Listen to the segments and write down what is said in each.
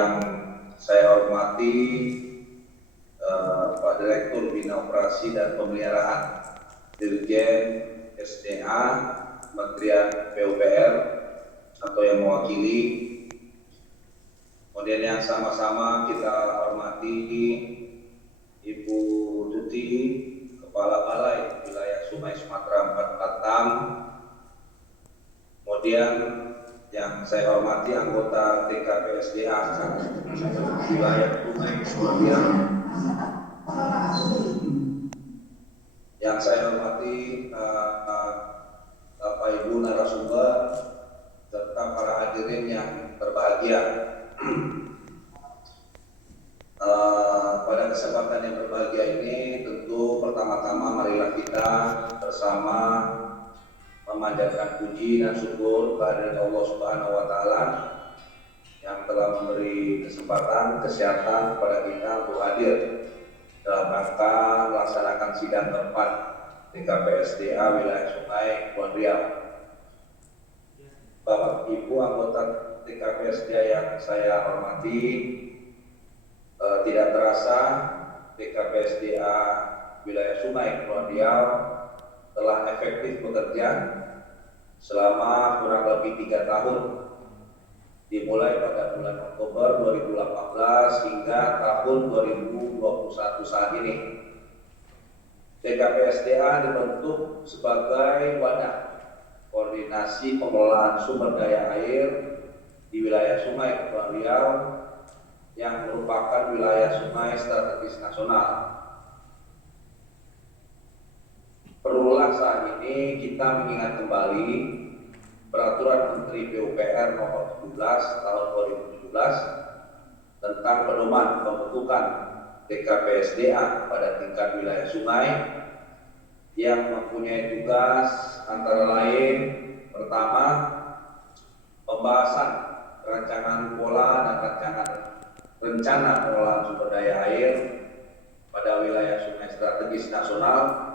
Yang saya hormati Pak Direktur Bina Operasi dan Pemeliharaan Dirjen SDA Kementerian PUPR atau yang mewakili. Kemudian yang sama-sama kita hormati Ibu Tuti, Kepala Balai Wilayah Sungai Sumatera 4 Batam. Kemudian yang saya hormati anggota TKPSDA Wilayah Sungai Sumatera. Yang saya hormati Bapak Ibu narasumber serta para hadirin yang berbahagia. Pada kesempatan yang berbahagia ini tentu pertama-tama marilah kita bersama memanjatkan puji dan syukur kehadirat Allah Subhanahu wa taala yang telah memberi kesempatan kesehatan kepada kita untuk hadir dalam rangka melaksanakan sidang keempat TKPSDA Wilayah Sungai Kepulauan Riau. Bapak Ibu anggota TKPSDA yang saya hormati, tidak terasa TKPSDA Wilayah Sungai Kepulauan Riau telah efektif bekerja selama kurang lebih 3 tahun, dimulai pada bulan Oktober 2018 hingga tahun 2021 saat ini. TKPSDA dibentuk sebagai wadah koordinasi pengelolaan sumber daya air di wilayah Sungai Kepulauan Riau yang merupakan wilayah sungai strategis nasional. Perlulah saat ini kita mengingat kembali Peraturan Menteri PUPR Nomor 17 Tahun 2017 tentang pedoman pembentukan TKPSDA pada tingkat wilayah sungai yang mempunyai tugas antara lain: pertama, pembahasan rancangan pola dan rencana pengelolaan sumber daya air pada wilayah sungai strategis nasional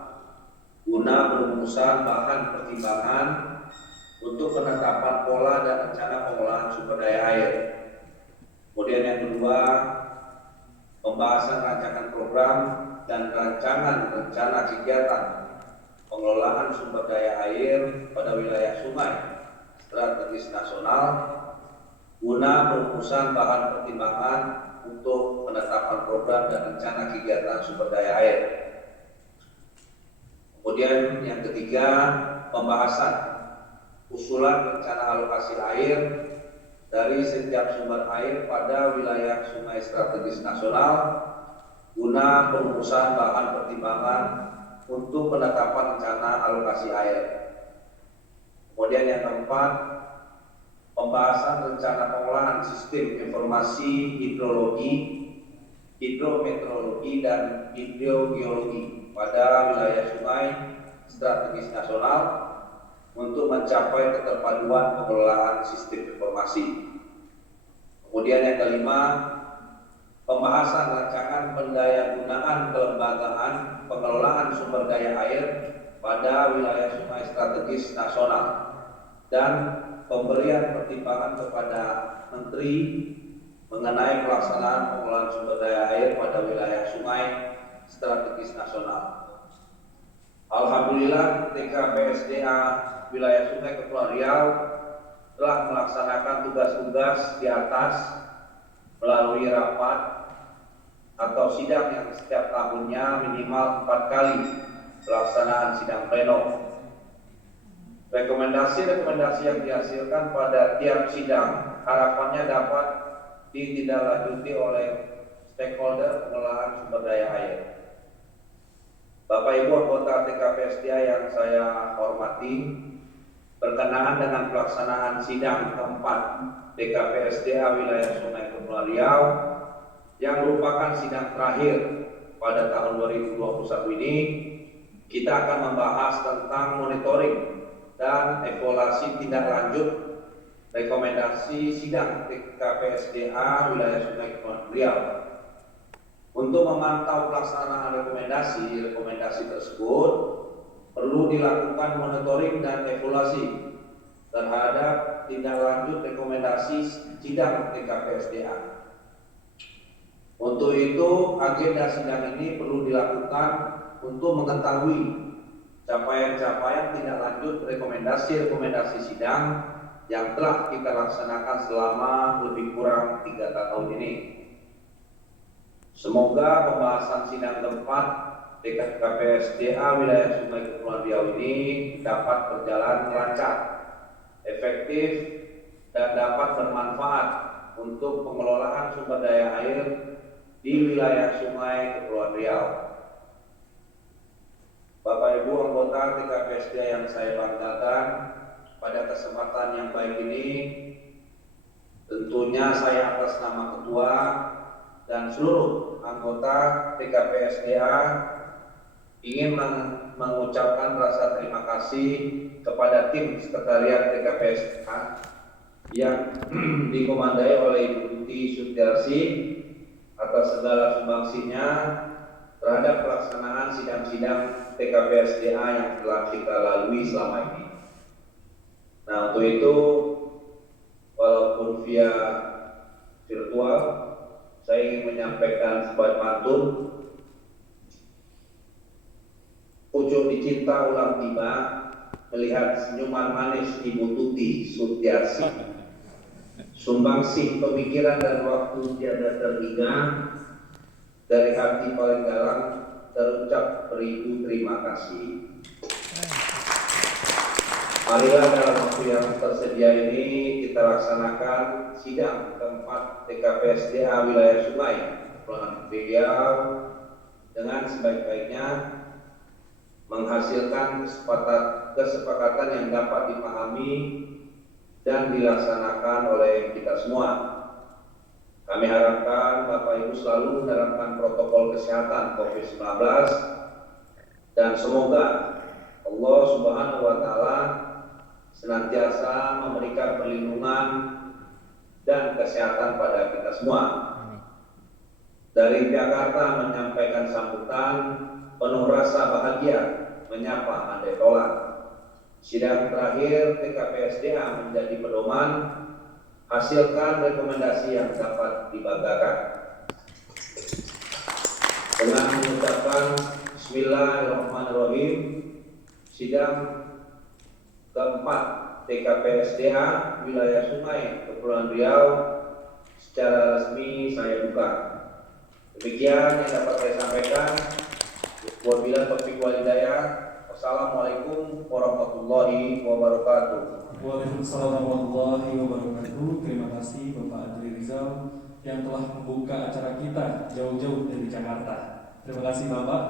guna perumusan bahan pertimbangan untuk penetapan pola dan rencana pengelolaan sumber daya air. Kemudian yang kedua, pembahasan rancangan program dan rancangan rencana kegiatan pengelolaan sumber daya air pada wilayah sungai strategis nasional guna perumusan bahan pertimbangan untuk penetapan program dan rencana kegiatan sumber daya air. Kemudian yang ketiga, pembahasan usulan rencana alokasi air dari setiap sumber air pada wilayah sungai strategis nasional guna perumusan bahan pertimbangan untuk penetapan rencana alokasi air. Kemudian yang keempat, pembahasan rencana pengolahan sistem informasi hidrologi, hidrometeorologi, dan hidrogeologi pada wilayah sungai strategis nasional untuk mencapai keterpaduan pengelolaan sistem informasi. Kemudian yang kelima, pembahasan rancangan pendayagunaan kelembagaan pengelolaan sumber daya air pada wilayah sungai strategis nasional dan pemberian pertimbangan kepada Menteri mengenai pelaksanaan pengelolaan sumber daya air pada wilayah sungai strategis nasional. Alhamdulillah, TKPSDA Wilayah Sungai Kepulauan Riau telah melaksanakan tugas-tugas di atas melalui rapat atau sidang yang setiap tahunnya minimal 4 kali pelaksanaan sidang pleno. Rekomendasi-rekomendasi yang dihasilkan pada tiap sidang harapannya dapat ditindaklanjuti oleh stakeholder pengelolaan sumber daya air. Bapak Ibu anggota TKPSDA yang saya hormati, berkenaan dengan pelaksanaan sidang keempat TKPSDA Wilayah Sungai Kepulauan Riau yang merupakan sidang terakhir pada tahun 2021 ini, kita akan membahas tentang monitoring dan evaluasi tindak lanjut rekomendasi sidang TKPSDA Wilayah Sungai Kepulauan Riau. Untuk memantau pelaksanaan rekomendasi tersebut, perlu dilakukan monitoring dan evaluasi terhadap tindak lanjut rekomendasi sidang TKPSDA Untuk itu, agenda sidang ini perlu dilakukan untuk mengetahui capaian-capaian tindak lanjut rekomendasi-rekomendasi sidang yang telah kita laksanakan selama lebih kurang 3 tahun ini. Semoga pembahasan sidang keempat TKPSDA wilayah Sungai Kepulauan Riau ini dapat berjalan lancar, efektif, dan dapat bermanfaat untuk pengelolaan sumber daya air di wilayah Sungai Kepulauan Riau. Bapak Ibu anggota TKPSDA yang saya banggakan, pada kesempatan yang baik ini tentunya saya atas nama Ketua dan seluruh anggota TKPSDA ingin mengucapkan rasa terima kasih kepada tim sekretariat TKPSDA yang dikomandai oleh Ibu Tuti Sutiarsi atas segala sumbangsinya terhadap pelaksanaan sidang-sidang TKPSDA yang telah kita lalui selama ini. Nah, untuk itu walaupun via virtual, saya ingin menyampaikan sebuah pantun. Pucuk dicinta ulang tiba, melihat senyuman manis Ibu Tuti Sutiarsi. Sumbangsih pemikiran dan waktu tiada terhingga, dari hati paling dalam terucap beribu terima kasih. Marilah dalam waktu yang tersedia ini kita laksanakan sidang keempat TKPSDA wilayah Sungai Kepulauan Riau dengan sebaik-baiknya, menghasilkan kesepakatan yang dapat dipahami dan dilaksanakan oleh kita semua. Kami harapkan Bapak Ibu selalu menerapkan protokol kesehatan COVID-19 dan semoga Allah Subhanahu wa Ta'ala senantiasa memberikan perlindungan dan kesehatan pada kita semua. Dari Jakarta menyampaikan sambutan penuh rasa bahagia menyapa Andai Tolan. Sidang terakhir TKPSDA menjadi pedoman, hasilkan rekomendasi yang dapat dibanggakan. Dengan mengucapkan Bismillahirrahmanirrahim, sidang keempat TKPSDA wilayah Sungai Kepulauan Riau secara resmi saya buka. Demikian yang dapat saya sampaikan. Wabillahi taufiq wal hidayah. Wassalamualaikum warahmatullahi wabarakatuh. Waalaikumsalam warahmatullahi wabarakatuh. Terima kasih Bapak Adli Rizal yang telah membuka acara kita jauh-jauh dari Jakarta. Terima kasih Bapak.